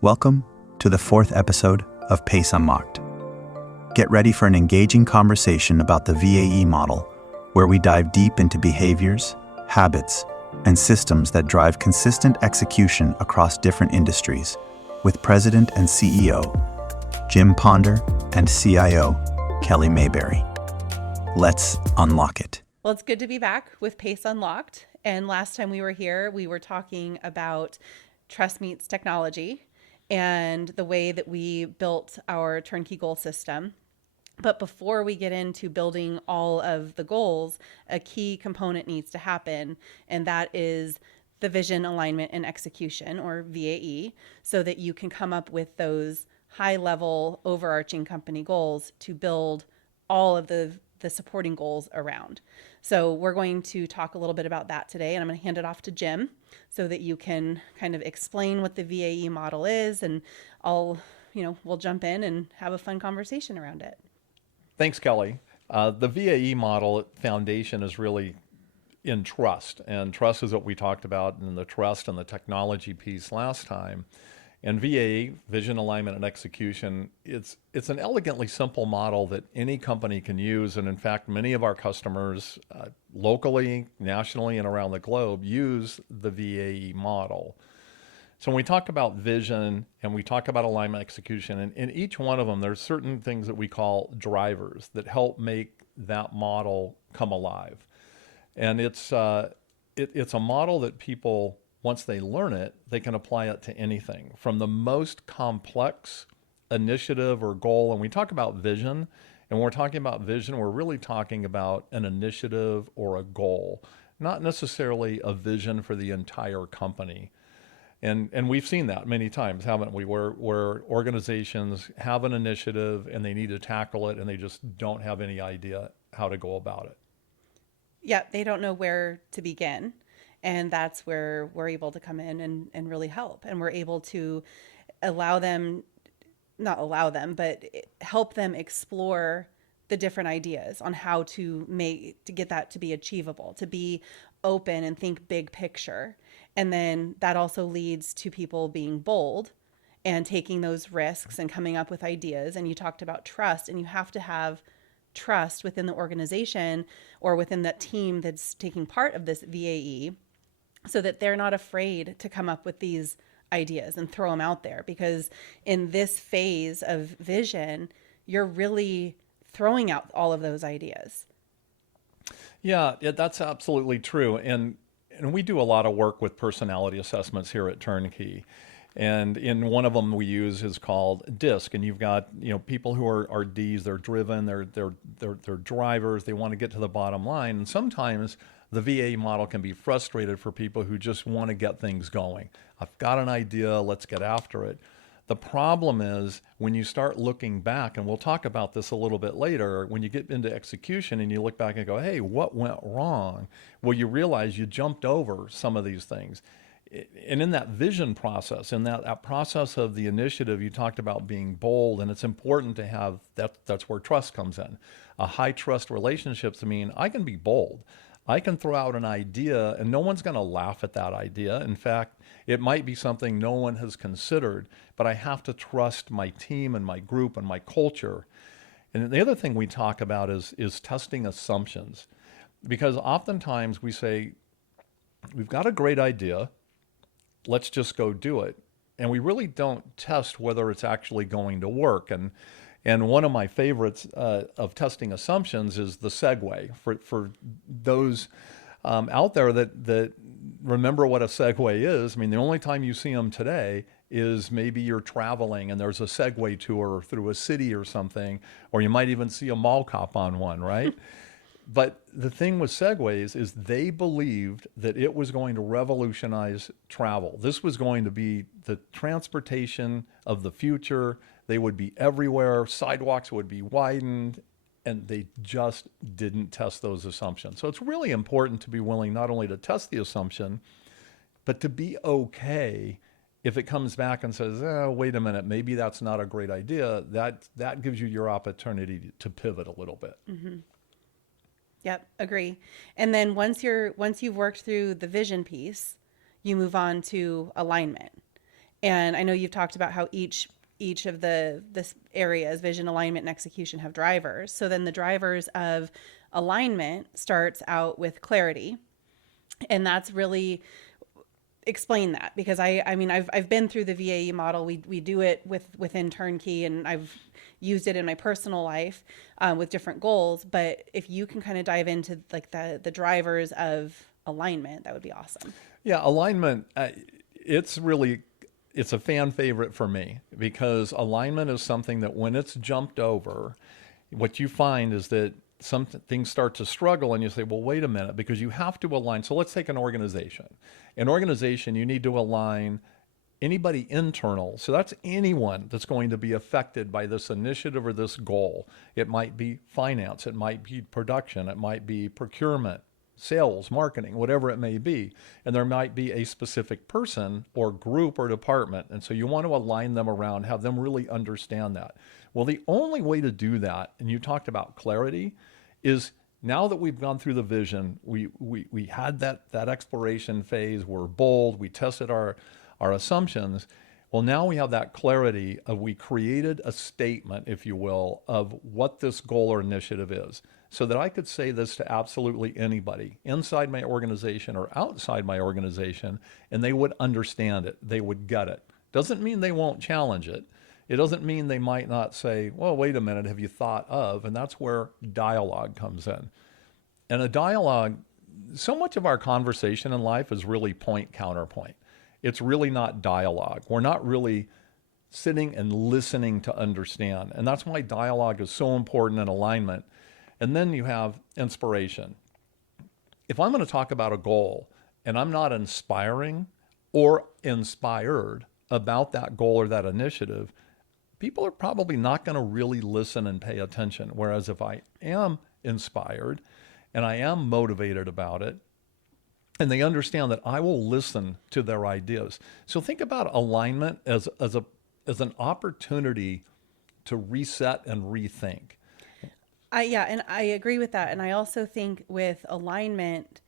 Welcome to the fourth episode of P.A.C.E Unlocked. Get ready for an engaging conversation about the VAE model, where we dive deep into behaviors, habits, and systems that drive consistent execution across different industries, with President and CEO Jim Ponder and CIO Kelly Mayberry. Let's unlock it. Well, it's good to be back with P.A.C.E Unlocked. And last time we were here, we were talking about trust meets technology and the way that we built our turnkey goal system. But before we get into building all of the goals, a key component needs to happen, and that is the vision, alignment, and execution, or VAE, so that you can come up with those high-level overarching company goals to build all of the supporting goals around. So we're going to talk a little bit about that today, and I'm going to hand it off to Jim so that you can kind of explain what the VAE model is, and we'll jump in and have a fun conversation around it. Thanks, Kelly. The VAE model foundation is really in trust, and trust is what we talked about in the trust and the technology piece last time. And VAE, vision, alignment, and execution, it's an elegantly simple model that any company can use. And in fact, many of our customers locally, nationally, and around the globe use the VAE model. So when we talk about vision and we talk about alignment execution, and in each one of them, there's certain things that we call drivers that help make that model come alive. And it's a model that people, once they learn it, they can apply it to anything from the most complex initiative or goal. And we talk about vision, and when we're talking about vision, we're really talking about an initiative or a goal, not necessarily a vision for the entire company. And we've seen that many times, haven't we, where organizations have an initiative and they need to tackle it and they just don't have any idea how to go about it. Yeah, they don't know where to begin. And that's where we're able to come in and really help. And we're able to help them explore the different ideas on how to get that to be achievable, to be open and think big picture. And then that also leads to people being bold and taking those risks and coming up with ideas. And you talked about trust, and you have to have trust within the organization or within that team that's taking part of this VAE, so that they're not afraid to come up with these ideas and throw them out there. Because in this phase of vision, you're really throwing out all of those ideas. Yeah, that's absolutely true. And we do a lot of work with personality assessments here at Turnkey. And in one of them we use is called DISC. And you've got, people who are Ds, they're driven, they're drivers, they want to get to the bottom line. And sometimes the VAE model can be frustrated for people who just want to get things going. I've got an idea, let's get after it. The problem is when you start looking back, and we'll talk about this a little bit later, when you get into execution and you look back and go, hey, what went wrong? Well, you realize you jumped over some of these things. And in that vision process, in that process of the initiative, you talked about being bold, and it's important to have that's where trust comes in. A high trust relationships mean I can be bold. I can throw out an idea and no one's going to laugh at that idea. In fact, it might be something no one has considered, but I have to trust my team and my group and my culture. And the other thing we talk about is testing assumptions, because oftentimes we say, we've got a great idea, let's just go do it. And we really don't test whether it's actually going to work. And one of my favorites of testing assumptions is the segue. For those out there that remember what a segue is, I mean, the only time you see them today is maybe you're traveling and there's a Segway tour through a city or something, or you might even see a mall cop on one, right? But the thing with Segways is they believed that it was going to revolutionize travel. This was going to be the transportation of the future. They would be everywhere. Sidewalks would be widened, and they just didn't test those assumptions. So it's really important to be willing not only to test the assumption, but to be okay if it comes back and says, wait a minute, maybe that's not a great idea. That gives you your opportunity to pivot a little bit. Mm-hmm. Yep, agree. And then once you've worked through the vision piece, you move on to alignment. And I know you've talked about how each of the this areas, vision, alignment, and execution, have drivers. So then the drivers of alignment starts out with clarity. And that's really, explain that, because I mean I've been through the VAE model. We do it within Turnkey, and I've used it in my personal life with different goals. But if you can kind of dive into like the drivers of alignment, that would be awesome. Yeah, alignment, it's a fan favorite for me, because alignment is something that when it's jumped over, what you find is that some things start to struggle, and you say, well, wait a minute, because you have to align. So let's take an organization. An organization, you need to align anybody internal. So that's anyone that's going to be affected by this initiative or this goal. It might be finance, it might be production, it might be procurement, sales, marketing, whatever it may be. And there might be a specific person or group or department. And so you want to align them around, have them really understand that. Well, the only way to do that, and you talked about clarity, is now that we've gone through the vision, we had that exploration phase, we're bold, we tested our assumptions. Well, now we have that clarity of, we created a statement, if you will, of what this goal or initiative is, so that I could say this to absolutely anybody inside my organization or outside my organization, and they would understand it, they would get it. Doesn't mean they won't challenge it. It doesn't mean they might not say, well, wait a minute, have you thought of? And that's where dialogue comes in. And a dialogue, so much of our conversation in life is really point counterpoint. It's really not dialogue. We're not really sitting and listening to understand. And that's why dialogue is so important in alignment. And then you have inspiration. If I'm going to talk about a goal and I'm not inspiring or inspired about that goal or that initiative, people are probably not going to really listen and pay attention. Whereas if I am inspired and I am motivated about it, and they understand that I will listen to their ideas. So think about alignment as an opportunity to reset and rethink. Yeah, and I agree with that. And I also think with alignment,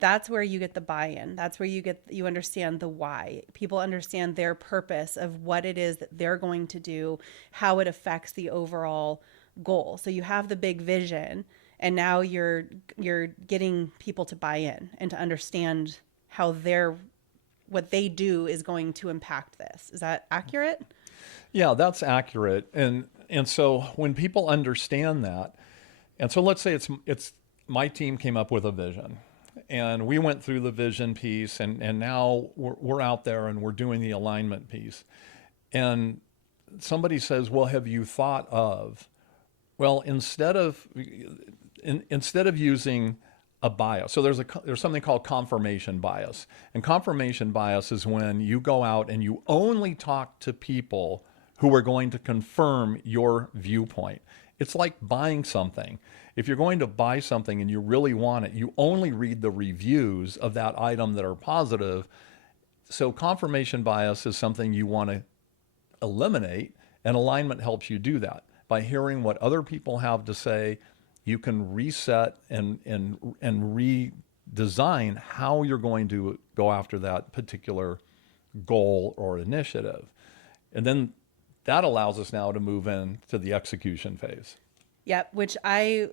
that's where you get the buy-in. That's where you understand the why. People understand their purpose of what it is that they're going to do, how it affects the overall goal. So you have the big vision, and now you're getting people to buy in and to understand how what they do is going to impact this. Is that accurate? Yeah, that's accurate. And so when people understand that, and so let's say it's my team came up with a vision, and we went through the vision piece, and now we're out there and we're doing the alignment piece. And somebody says, well, have you thought of, well, instead of using a bias, so there's something called confirmation bias. And confirmation bias is when you go out and you only talk to people who are going to confirm your viewpoint. It's like buying something. If you're going to buy something and you really want it, you only read the reviews of that item that are positive. So confirmation bias is something you want to eliminate, and alignment helps you do that. By hearing what other people have to say, you can reset and redesign how you're going to go after that particular goal or initiative. And then that allows us now to move into the execution phase. Yep, which I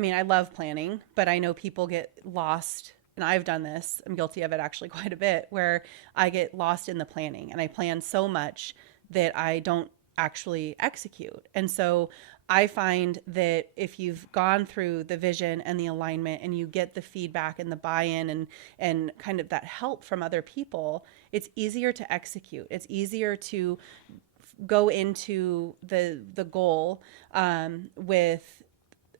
mean, I love planning, but I know people get lost, and I've done this. I'm guilty of it actually quite a bit, where I get lost in the planning and I plan so much that I don't actually execute. And so I find that if you've gone through the vision and the alignment and you get the feedback and the buy-in and kind of that help from other people, it's easier to execute. It's easier to go into the goal with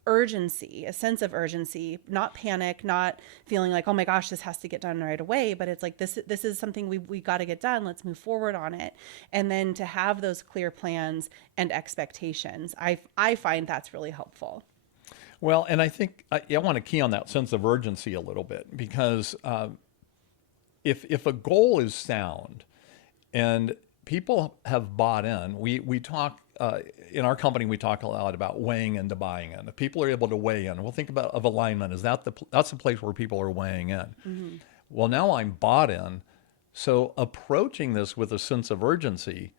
urgency, a sense of urgency, not panic, not feeling like, oh my gosh, this has to get done right away. But it's like, this is something we got to get done. Let's move forward on it. And then to have those clear plans and expectations, I find that's really helpful. Well, and I think I want to key on that sense of urgency a little bit, because if a goal is sound and people have bought in, we talk, in our company, we talk a lot about weighing into buying in. If people are able to weigh in, we'll think of alignment as that's the place where people are weighing in. Mm-hmm. Well, now I'm bought in. So approaching this with a sense of urgency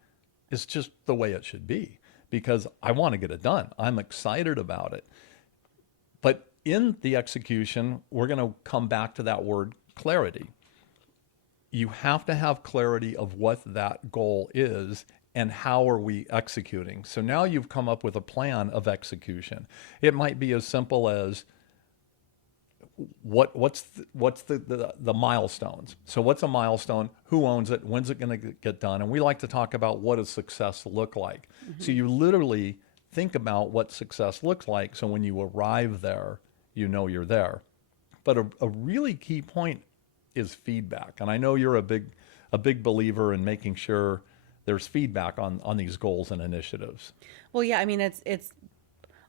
is just the way it should be because I want to get it done. I'm excited about it. But in the execution, we're going to come back to that word clarity. You have to have clarity of what that goal is and how are we executing. So now you've come up with a plan of execution. It might be as simple as what's the milestones. So what's a milestone? Who owns it? When's it going to get done? And we like to talk about what does success look like. So you literally think about what success looks like. So when you arrive there, you know you're there. But a really key point is feedback. And I know you're a big believer in making sure there's feedback on these goals and initiatives. Well, yeah, I mean, it's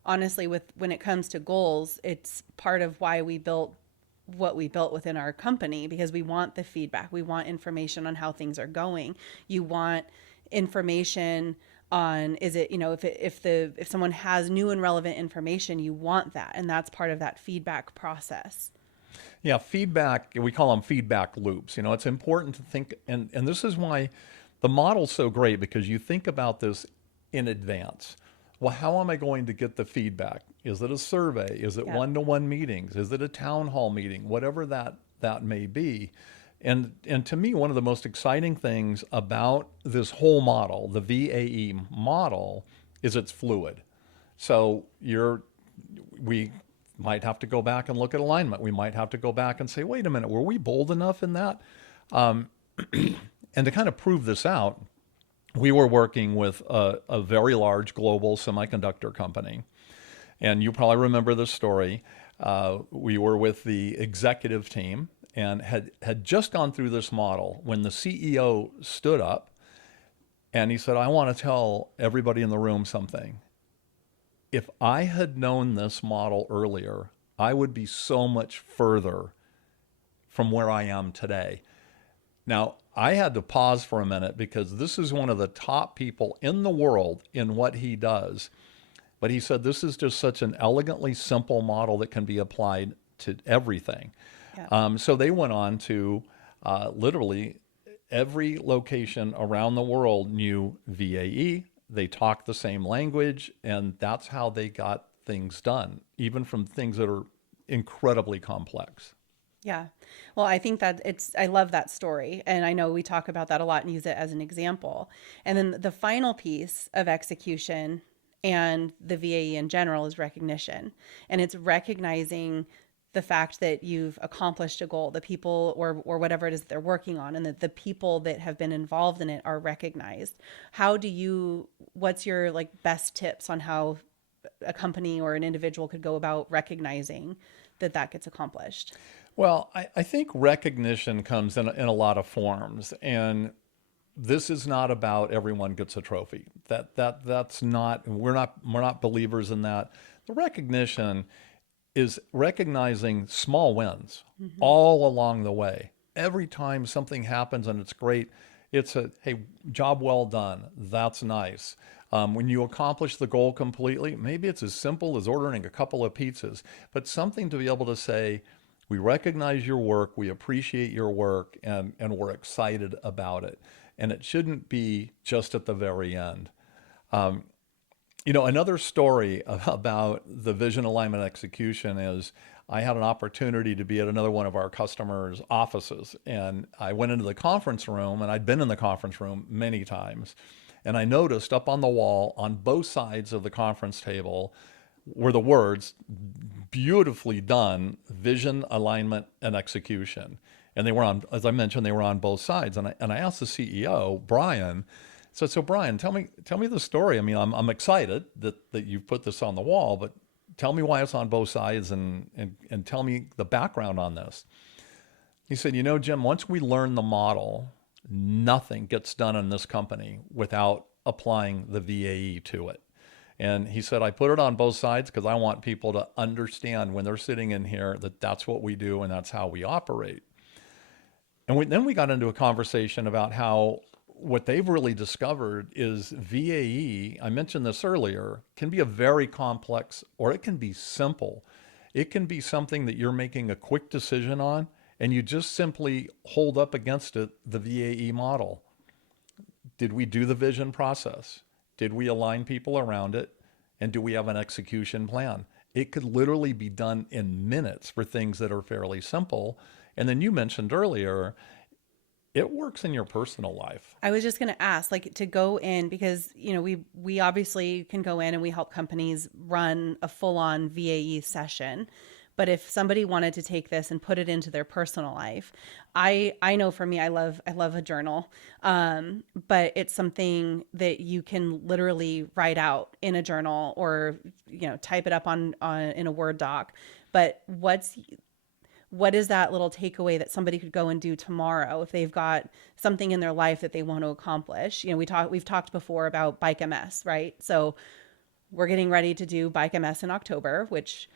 honestly, when it comes to goals, it's part of why we built what we built within our company, because we want the feedback. We want information on how things are going. You want information on, is it, if someone has new and relevant information, you want that. And that's part of that feedback process. Yeah, feedback, we call them feedback loops. It's important to think, and this is why the model's so great, because you think about this in advance. Well, how am I going to get the feedback? Is it a survey? Is it one-to-one meetings? Is it a town hall meeting? Whatever that may be. And to me, one of the most exciting things about this whole model, the VAE model, is it's fluid. So we might have to go back and look at alignment. We might have to go back and say, wait a minute, were we bold enough in that? And to kind of prove this out, we were working with a very large global semiconductor company. And you probably remember this story. We were with the executive team and had just gone through this model when the CEO stood up and he said, I want to tell everybody in the room something. If I had known this model earlier, I would be so much further from where I am today. Now, I had to pause for a minute because this is one of the top people in the world in what he does. But he said this is just such an elegantly simple model that can be applied to everything. Yeah. So they went on to literally every location around the world knew VAE. They talked the same language, and that's how they got things done, even from things that are incredibly complex. Yeah. Well, I think that I love that story. And I know we talk about that a lot and use it as an example. And then the final piece of execution and the VAE in general is recognition. And it's recognizing the fact that you've accomplished a goal, the people or whatever it is that they're working on, and that the people that have been involved in it are recognized. What's your best tips on how a company or an individual could go about recognizing that gets accomplished? Well, I think recognition comes in a lot of forms, and this is not about everyone gets a trophy. That's not, we're not believers in that. The recognition is recognizing small wins all along the way. Every time something happens and it's great, it's hey, job well done. That's nice. When you accomplish the goal completely, maybe it's as simple as ordering a couple of pizzas, but something to be able to say, we recognize your work, we appreciate your work, and we're excited about it. And it shouldn't be just at the very end. Another story about the vision alignment execution is I had an opportunity to be at another one of our customers' offices. And I went into the conference room, and I'd been in the conference room many times. And I noticed up on the wall on both sides of the conference table were the words, beautifully done, vision, alignment, and execution. And they were on, as I mentioned, they were on both sides. And I asked the CEO, Brian, so Brian, tell me the story. I mean, I'm excited that you've put this on the wall, but tell me why it's on both sides and tell me the background on this. He said, Jim, once we learn the model, nothing gets done in this company without applying the VAE to it. And he said, I put it on both sides because I want people to understand when they're sitting in here that that's what we do and that's how we operate. And then we got into a conversation about how what they've really discovered is VAE, I mentioned this earlier, can be a very complex, or it can be simple. It can be something that you're making a quick decision on, and you just simply hold up against it the VAE model. Did we do the vision process? Did we align people around it? And do we have an execution plan? It could literally be done in minutes for things that are fairly simple. And then you mentioned earlier, it works in your personal life. I was just going to ask, like, to go in, because, we obviously can go in and we help companies run a full-on VAE session. But if somebody wanted to take this and put it into their personal life, I know for me, I love a journal, but it's something that you can literally write out in a journal, or type it up on in a Word doc. But what is that little takeaway that somebody could go and do tomorrow if they've got something in their life that they want to accomplish? We've talked before about Bike MS, right? So we're getting ready to do Bike MS in October, which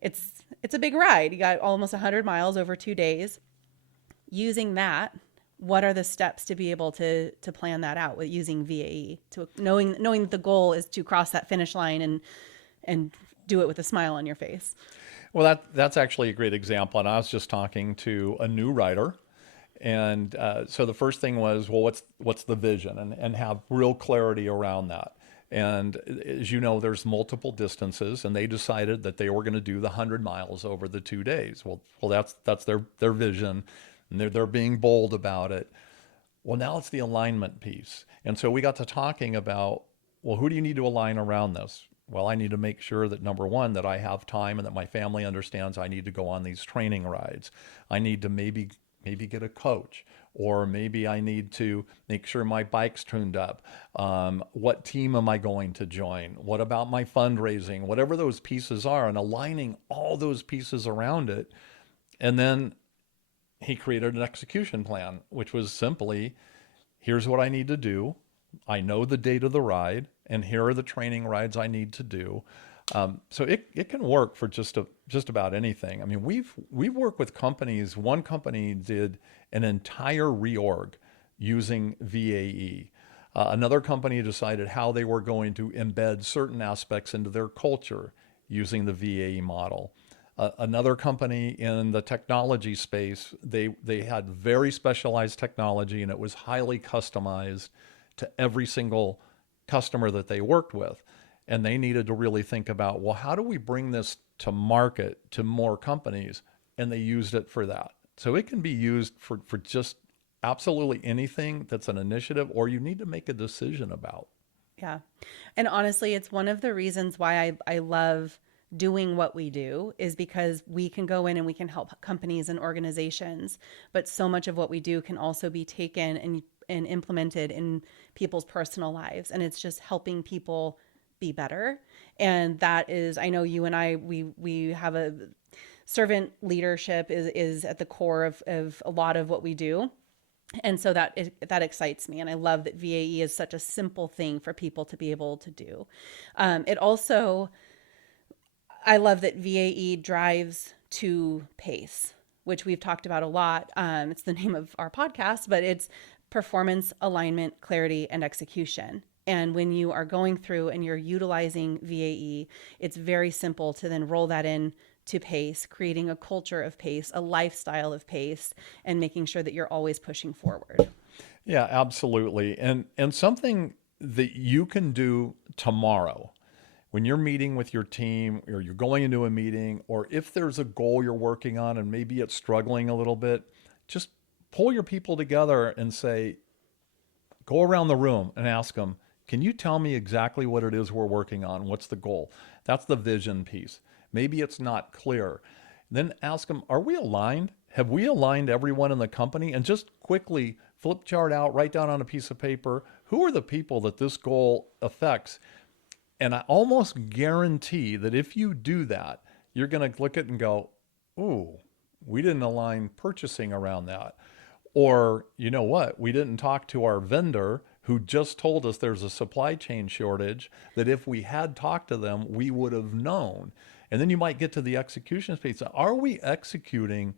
it's a big ride. You got almost 100 miles over 2 days. Using that, what are the steps to be able to plan that out with using VAE? To knowing that the goal is to cross that finish line and do it with a smile on your face. Well, that's actually a great example. And I was just talking to a new writer. And so the first thing was, well, what's the vision, and have real clarity around that. And as you know, there's multiple distances, and they decided that they were going to do the 100 miles over the 2 days. Well, that's their vision, and they're being bold about it. Well, now it's the alignment piece. And so we got to talking about, well, who do you need to align around this? Well, I need to make sure that, number one, that I have time and that my family understands I need to go on these training rides. I need to maybe get a coach, or maybe I need to make sure my bike's tuned up. What team am I going to join? What about my fundraising? Whatever those pieces are, and aligning all those pieces around it. And then he created an execution plan, which was simply, here's what I need to do. I know the date of the ride, and here are the training rides I need to do. So it can work for just about anything. I mean, we've worked with companies. One company did an entire reorg using VAE. Another company decided how they were going to embed certain aspects into their culture using the VAE model. Another company in the technology space, they had very specialized technology, and it was highly customized to every single customer that they worked with. And they needed to really think about, well, how do we bring this to market to more companies? And they used it for that. So it can be used for just absolutely anything that's an initiative or you need to make a decision about. Yeah. And honestly, it's one of the reasons why I love doing what we do, is because we can go in and we can help companies and organizations, but so much of what we do can also be taken and implemented in people's personal lives. And it's just helping people be better. And that is, I know you and I, we have a servant leadership is at the core of a lot of what we do. And so that excites me. And I love that VAE is such a simple thing for people to be able to do. I love that VAE drives to PACE, which we've talked about a lot. It's the name of our podcast, but it's performance, alignment, clarity, and execution. And when you are going through and you're utilizing VAE, it's very simple to then roll that in to PACE, creating a culture of PACE, a lifestyle of PACE, and making sure that you're always pushing forward. Yeah, absolutely. And something that you can do tomorrow when you're meeting with your team, or you're going into a meeting, or if there's a goal you're working on and maybe it's struggling a little bit, just pull your people together and say, go around the room and ask them, can you tell me exactly what it is we're working on? What's the goal? That's the vision piece. Maybe it's not clear. Then ask them, are we aligned? Have we aligned everyone in the company? And just quickly flip chart out, write down on a piece of paper, who are the people that this goal affects? And I almost guarantee that if you do that, you're going to look at it and go, ooh, we didn't align purchasing around that. Or, you know what, we didn't talk to our vendor who just told us there's a supply chain shortage, that if we had talked to them, we would have known. And then you might get to the execution space. Are we executing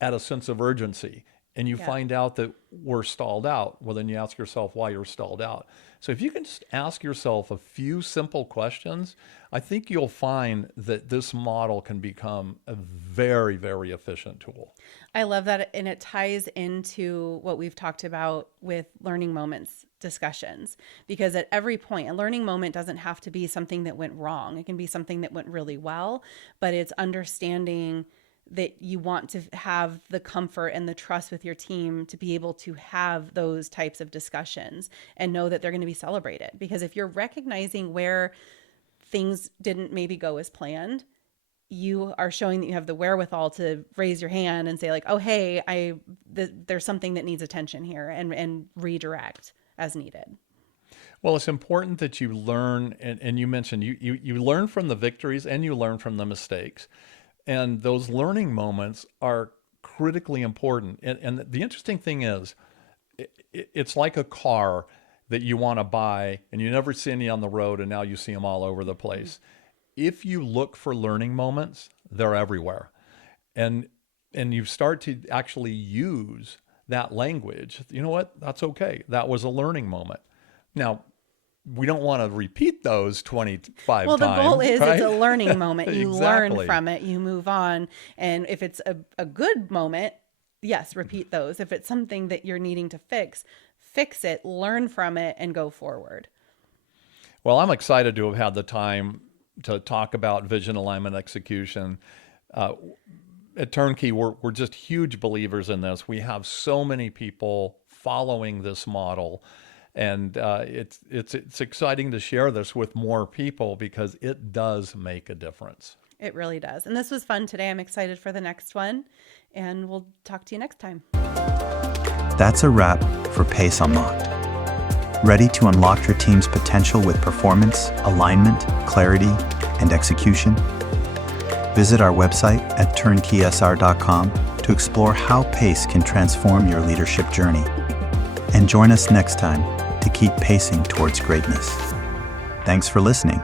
at a sense of urgency? and you Yeah. find out that we're stalled out, well, then you ask yourself why you're stalled out. So if you can just ask yourself a few simple questions, I think you'll find that this model can become a very, very efficient tool. I love that. And it ties into what we've talked about with learning moments discussions, because at every point, a learning moment doesn't have to be something that went wrong. It can be something that went really well, but it's understanding that you want to have the comfort and the trust with your team to be able to have those types of discussions and know that they're going to be celebrated. Because if you're recognizing where things didn't maybe go as planned, you are showing that you have the wherewithal to raise your hand and say like, oh, hey, there's something that needs attention here, and redirect as needed. Well, it's important that you learn, and you mentioned you learn from the victories and you learn from the mistakes. And those learning moments are critically important. And the interesting thing is, it's like a car that you want to buy and you never see any on the road, and now you see them all over the place. If you look for learning moments, they're everywhere. And you start to actually use that language. You know what? That's okay. That was a learning moment. Now, we don't want to repeat those 25 times. Well, the goal is right? it's a learning moment. You Exactly. learn from it, you move on. And if it's a good moment, yes, repeat those. If it's something that you're needing to fix it, learn from it, and go forward. Well, I'm excited to have had the time to talk about vision alignment execution. At Turnkey, we're just huge believers in this. We have so many people following this model. And it's exciting to share this with more people because it does make a difference. It really does. And this was fun today. I'm excited for the next one. And we'll talk to you next time. That's a wrap for P.A.C.E. Unlocked. Ready to unlock your team's potential with performance, alignment, clarity, and execution? Visit our website at turnkeysr.com to explore how P.A.C.E. can transform your leadership journey. And join us next time to keep pacing towards greatness. Thanks for listening.